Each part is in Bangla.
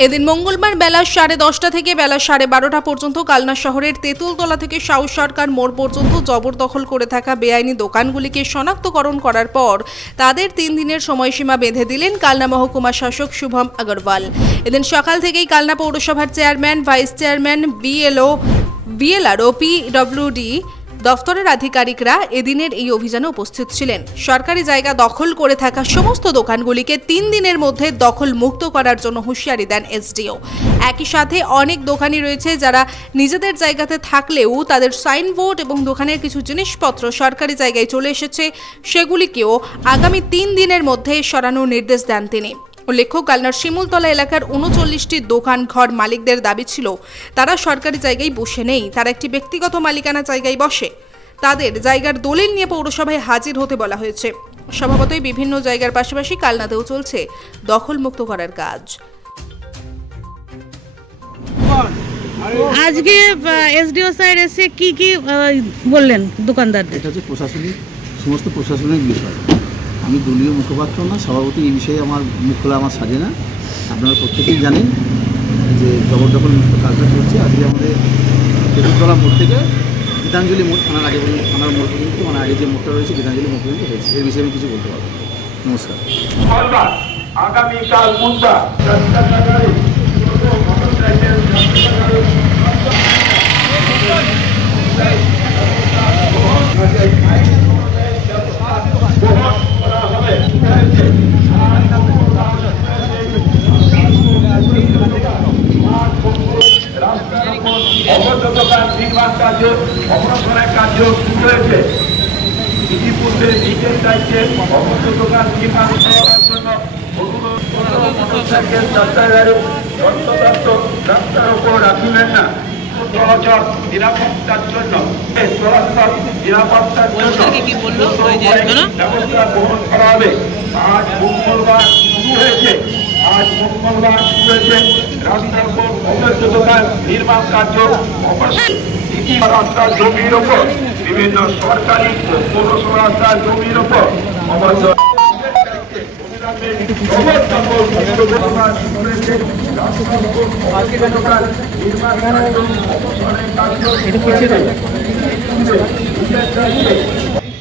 এদিন মঙ্গলবার বেলা 10:30 থেকে বেলা 12:30 পর্যন্ত কালনা শহরের তেঁতুলতলা থেকে সাউ সরকার মোড় পর্যন্ত জবরদখল করে থাকা বেআইনি দোকানগুলিকে শনাক্তকরণ করার পর তাদের 3 দিনের সময়সীমা বেঁধে দিলেন কালনা মহকুমা শাসক শুভম আগরওয়াল। এদিন সকাল থেকেই কালনা পৌরসভার chairman, vice chairman, BLRO, PWD দফতরের আধিকারিকরা এদিনের এই অভিযানে উপস্থিত ছিলেন। সরকারি জায়গা দখল করে থাকা সমস্ত দোকানগুলিকে 3 দিনের মধ্যে দখল মুক্ত করার জন্য হুঁশিয়ারি দেন এসডিও। একই সাথে অনেক দোকানি রয়েছে যারা নিজেদের জায়গাতে থাকলেও তাদের সাইনবোর্ড এবং দোকানের কিছু জিনিসপত্র সরকারি জায়গায় চলে এসেছে, সেগুলিকেও আগামী 3 দিনের মধ্যে সরানোর নির্দেশ দেন তিনি। উল্লেখ্য, কালনার শিমুলতলা এলাকার 39টি দোকান ঘর মালিকদের দাবি ছিল তারা সরকারি জায়গায় বসে নেই, তারা একটি ব্যক্তিগত মালিকানা জায়গায় বসে। তাদের জায়গার দলিল নিয়ে পৌরসভায় হাজির হতে বলা হয়েছে। স্বভাবতই বিভিন্ন জায়গার পাশাপাশি কালনাতেও চলছে দখলমুক্ত করার কাজ। আজকে এসডিও স্যার এসে কি বললেন দোকানদারদের? এটা হচ্ছে সমস্ত প্রশাসনিক বিষয়। আমি দলীয় মুখপাত্র না, সভাপতি, এই বিষয়ে আমার মুখ খোলা আমার সাজে না। আপনারা প্রত্যেকেই জানেন যে জবরদখল মুক্ত কাজটা চলছে। আজকে আমাদের তেঁতুলতলা মোড় থেকে গীতাঞ্জলি মোড়, থানার আগে পর্যন্ত, থানার মোড় পর্যন্ত, মানে আগে যে মোড়টা রয়েছে গীতাঞ্জলি মোড় পর্যন্ত হয়েছে। এর বিষয়ে আমি কিছু বলতে পারবো। নমস্কার। আগামীকাল বুধবার নির্মাণ কার্য, অবসরের কার্য শুরু হয়েছে। ইতিপূর্বে নিজের দায়িত্বে অবৈধ দোকান নির্মাণ করার জন্য মোটরসাইকেল যাত্রাগাড়ি যন্ত্রপাত্র রাস্তার উপর রাখবেন না। চলাচল নিরাপত্তার জন্য ব্যবস্থা গ্রহণ করা হবে। আজ মঙ্গলবার শুরু হয়েছে রাস্তার উপর অবৈধ দোকান নির্মাণ কার্য রাস্তার জমির ওপর, বিভিন্ন সরকারি ও পৌরসভা রাস্তার জমির ওপর অবৈধ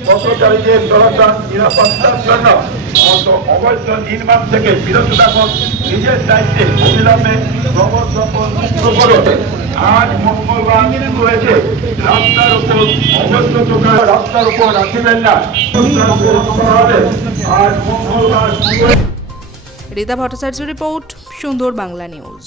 পথচারীদের চলাচল নিরাপত্তার জন্য অবৈধ নির্মাণ থেকে বিরত থাকুন। নিজের দায়িত্বে অবিলম্বে আজ মঙ্গলবার শুরু হয়েছে। রাস্তার উপর অবৈধ দোকান রাস্তার উপর রাখবেন না। আজ মঙ্গলবার। রিতা ভট্টাচার্য রিপোর্ট, সুন্দর বাংলা নিউজ।